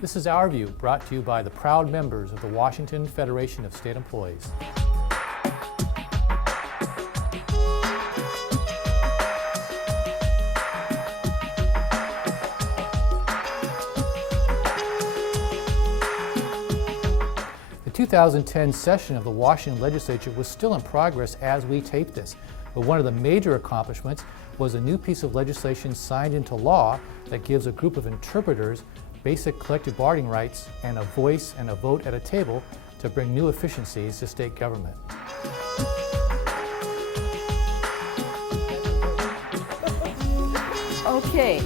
This is Our View, brought to you by the proud members of the Washington Federation of State Employees. The 2010 session of the Washington Legislature was still in progress as we taped this, but one of the major accomplishments was a new piece of legislation signed into law that gives a group of interpreters basic collective bargaining rights and a voice and a vote at a table to bring new efficiencies to state government. Okay,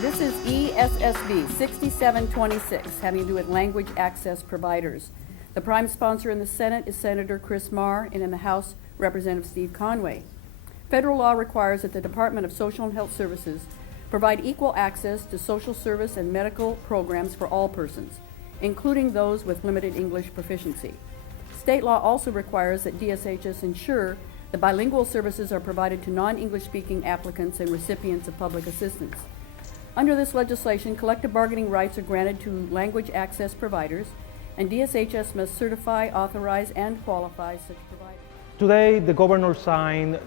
this is ESSB 6726, having to do with language access providers. The prime sponsor in the Senate is Senator Chris Marr, and in the House, Representative Steve Conway. Federal law requires that the Department of Social and Health Services provide equal access to social service and medical programs for all persons, including those with limited English proficiency. State law also requires that DSHS ensure that bilingual services are provided to non-English speaking applicants and recipients of public assistance. Under this legislation, collective bargaining rights are granted to language access providers, and DSHS must certify, authorize, and qualify such providers. Today, the governor signed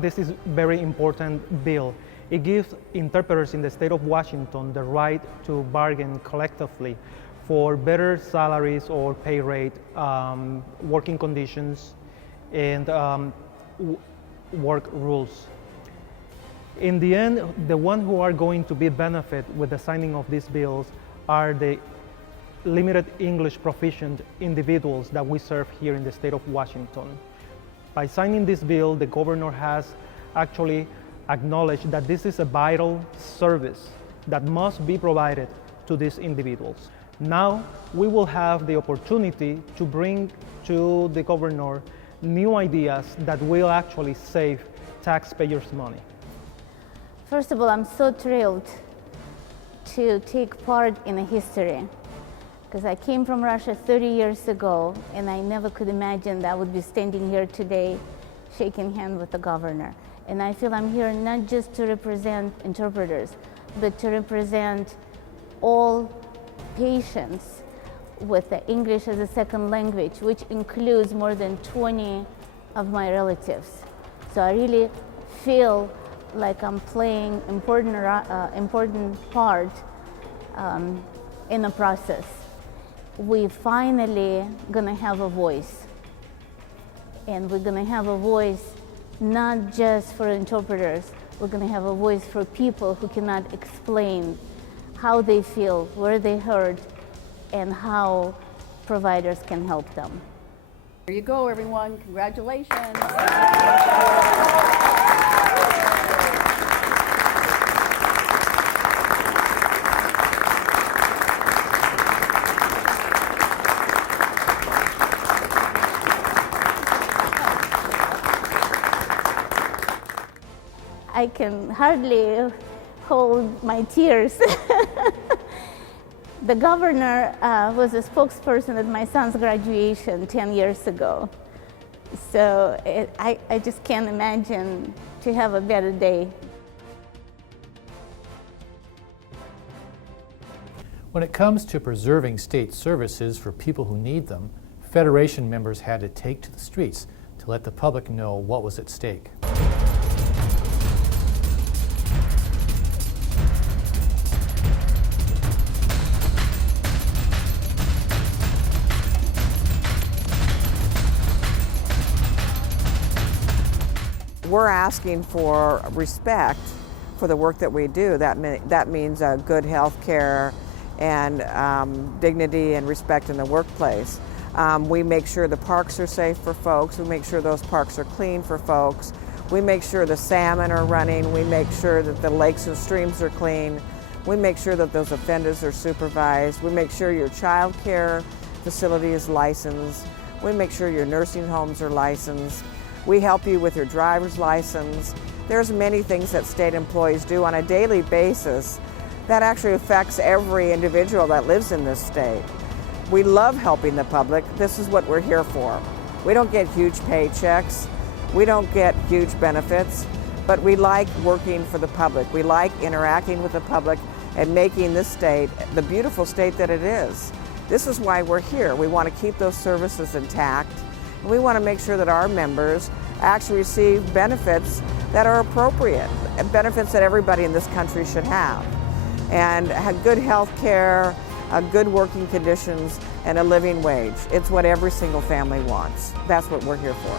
this is very important bill. It gives interpreters in the state of Washington the right to bargain collectively for better salaries or pay rate, working conditions, and work rules. In the end, the ones who are going to be benefit with the signing of these bills are the limited English proficient individuals that we serve here in the state of Washington. By signing this bill, the governor has actually acknowledged that this is a vital service that must be provided to these individuals. Now, we will have the opportunity to bring to the governor new ideas that will actually save taxpayers' money. First of all, I'm so thrilled to take part in a history, because I came from Russia 30 years ago, and I never could imagine that I would be standing here today shaking hands with the governor. And I feel I'm here not just to represent interpreters, but to represent all patients with the English as a second language, which includes more than 20 of my relatives. So I really feel like I'm playing important part in the process. We finally gonna have a voice, and we're gonna have a voice not just for interpreters. We're gonna have a voice for people who cannot explain how they feel, where they hurt, and how providers can help them. There you go, everyone. Congratulations. I can hardly hold my tears. The governor was a spokesperson at my son's graduation 10 years ago. So I just can't imagine to have a better day. When it comes to preserving state services for people who need them, Federation members had to take to the streets to let the public know what was at stake. We're asking for respect for the work that we do. That means good health care and dignity and respect in the workplace. We make sure the parks are safe for folks. We make sure those parks are clean for folks. We make sure the salmon are running. We make sure that the lakes and streams are clean. We make sure that those offenders are supervised. We make sure your child care facility is licensed. We make sure your nursing homes are licensed. We help you with your driver's license. There's many things that state employees do on a daily basis that actually affects every individual that lives in this state. We love helping the public. This is what we're here for. We don't get huge paychecks. We don't get huge benefits, but we like working for the public. We like interacting with the public and making this state the beautiful state that it is. This is why we're here. We want to keep those services intact, and we want to make sure that our members actually receive benefits that are appropriate, benefits that everybody in this country should have, and have good health care, good working conditions, and a living wage. It's what every single family wants. That's what we're here for.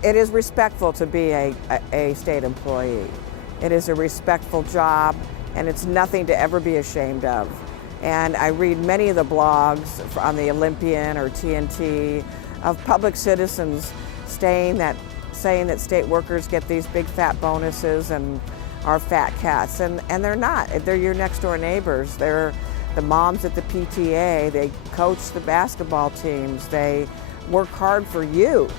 It is respectful to be a state employee. It is a respectful job, and it's nothing to ever be ashamed of. And I read many of the blogs on the Olympian or TNT of public citizens saying that state workers get these big fat bonuses and are fat cats, and they're not. They're your next door neighbors. They're the moms at the PTA. They coach the basketball teams. They work hard for you.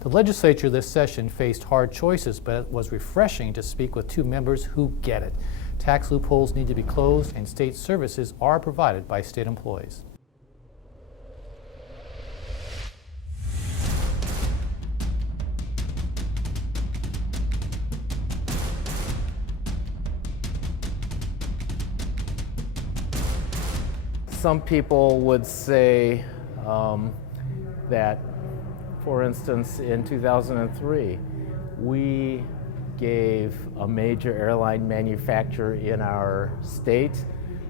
The legislature this session faced hard choices, but it was refreshing to speak with two members who get it. Tax loopholes need to be closed, and state services are provided by state employees. Some people would say that, for instance, in 2003, we gave a major airline manufacturer in our state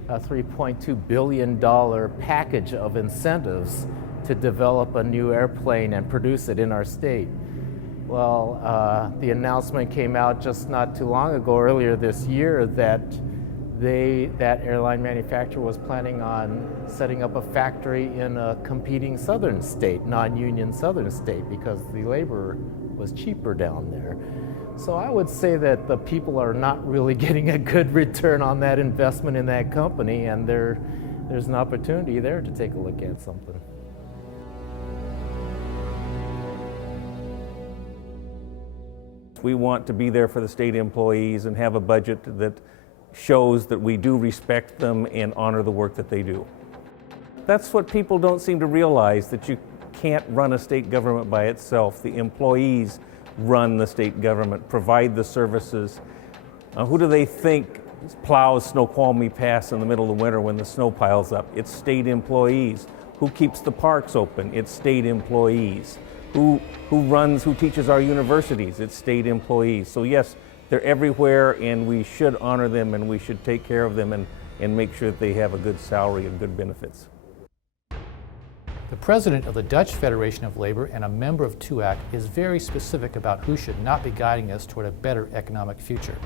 a $3.2 billion package of incentives to develop a new airplane and produce it in our state. Well, the announcement came out just not too long ago, earlier this year, that that airline manufacturer was planning on setting up a factory in a competing southern state, non-union southern state, because the labor was cheaper down there. So I would say that the people are not really getting a good return on that investment in that company, and there's an opportunity there to take a look at something. We want to be there for the state employees and have a budget that shows that we do respect them and honor the work that they do. That's what people don't seem to realize, that you can't run a state government by itself. The employees run the state government, provide the services. Who do they think plows Snoqualmie Pass in the middle of the winter when the snow piles up? It's state employees. Who keeps the parks open? It's state employees. Who teaches our universities? It's state employees. So yes, they're everywhere, and we should honor them, and we should take care of them and make sure that they have a good salary and good benefits. The president of the Dutch Federation of Labor and a member of TUAC is very specific about who should not be guiding us toward a better economic future.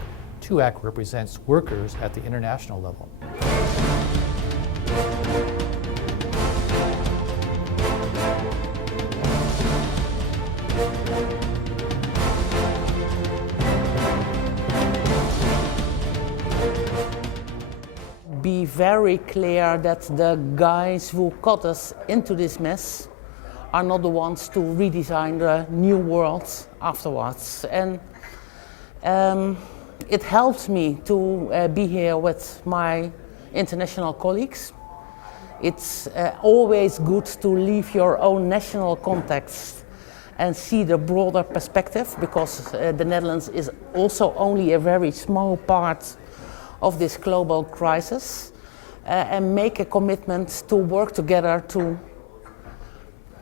TUAC represents workers at the international level. Be very clear that the guys who got us into this mess are not the ones to redesign the new world afterwards. And it helps me to be here with my international colleagues. It's always good to leave your own national context and see the broader perspective, because the Netherlands is also only a very small part of this global crisis, and make a commitment to work together to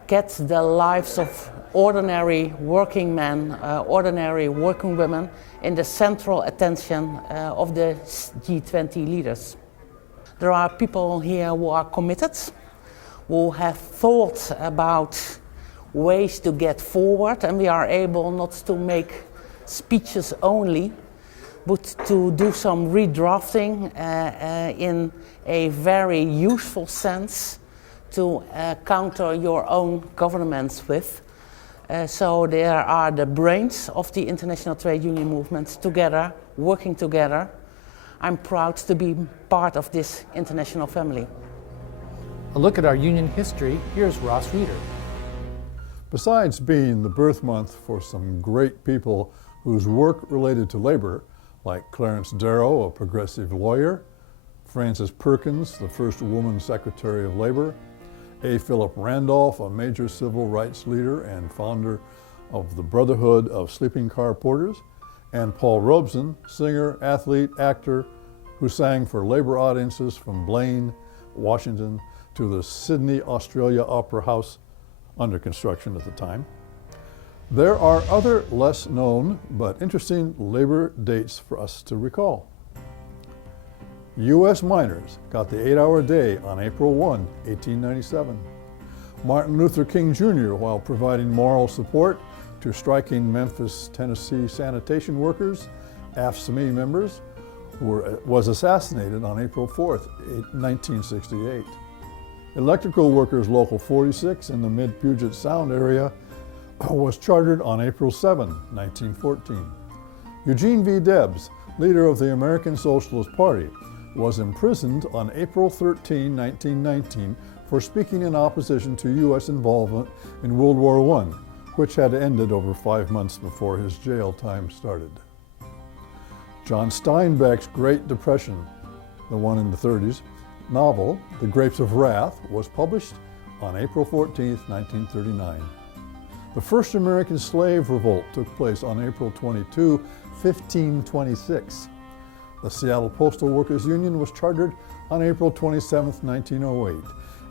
get the lives of ordinary working men, ordinary working women in the central attention of the G20 leaders. There are people here who are committed, who have thought about ways to get forward, and we are able not to make speeches only, but to do some redrafting in a very useful sense to counter your own governments with. So there are the brains of the international trade union movement together, working together. I'm proud to be part of this international family. A look at our union history, here's Ross Reeder. Besides being the birth month for some great people whose work related to labor, like Clarence Darrow, a progressive lawyer, Frances Perkins, the first woman Secretary of Labor, A. Philip Randolph, a major civil rights leader and founder of the Brotherhood of Sleeping Car Porters, and Paul Robeson, singer, athlete, actor, who sang for labor audiences from Blaine, Washington, to the Sydney, Australia Opera House, under construction at the time. There are other less known but interesting labor dates for us to recall. U.S. miners got the 8-hour day on April 1, 1897. Martin Luther King Jr., while providing moral support to striking Memphis, Tennessee sanitation workers, AFSCME members, was assassinated on April 4, 1968. Electrical Workers Local 46 in the Mid-Puget Sound area was chartered on April 7, 1914. Eugene V. Debs, leader of the American Socialist Party, was imprisoned on April 13, 1919 for speaking in opposition to U.S. involvement in World War I, which had ended over 5 months before his jail time started. John Steinbeck's Great Depression, the one in the 30s, novel, The Grapes of Wrath, was published on April 14, 1939. The first American slave revolt took place on April 22, 1526. The Seattle Postal Workers Union was chartered on April 27, 1908.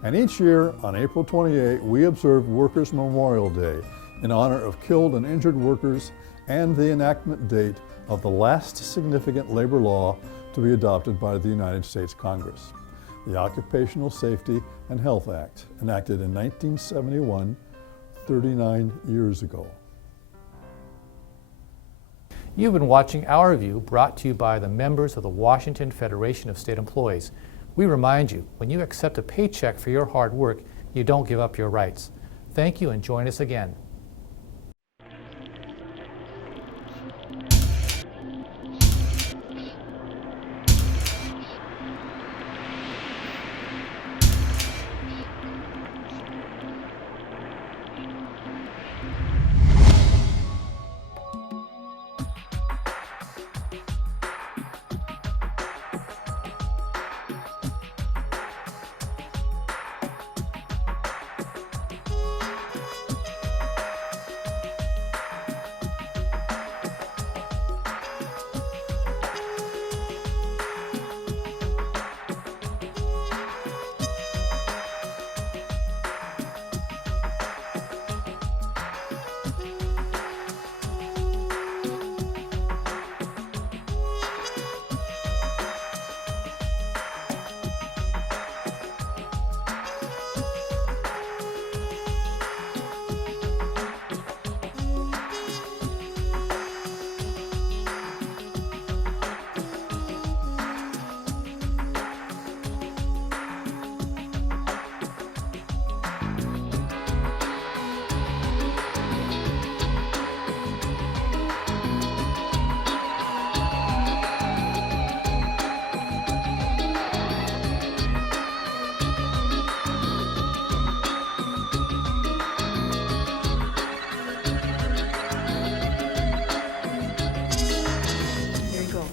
And each year, on April 28, we observe Workers' Memorial Day in honor of killed and injured workers and the enactment date of the last significant labor law to be adopted by the United States Congress, the Occupational Safety and Health Act, enacted in 1971, 39 years ago. You've been watching Our View, brought to you by the members of the Washington Federation of State Employees. We remind you, when you accept a paycheck for your hard work, you don't give up your rights. Thank you and join us again.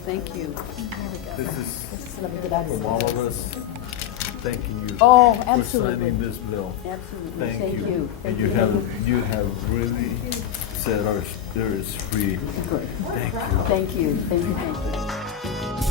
Thank you. This is from all of us thanking you Oh, for absolutely. signing this bill. Absolutely. Thank Thank you. you. And Thank you have really set our spirits free. Good. Thank you. Thank you. Thank you. Thank you.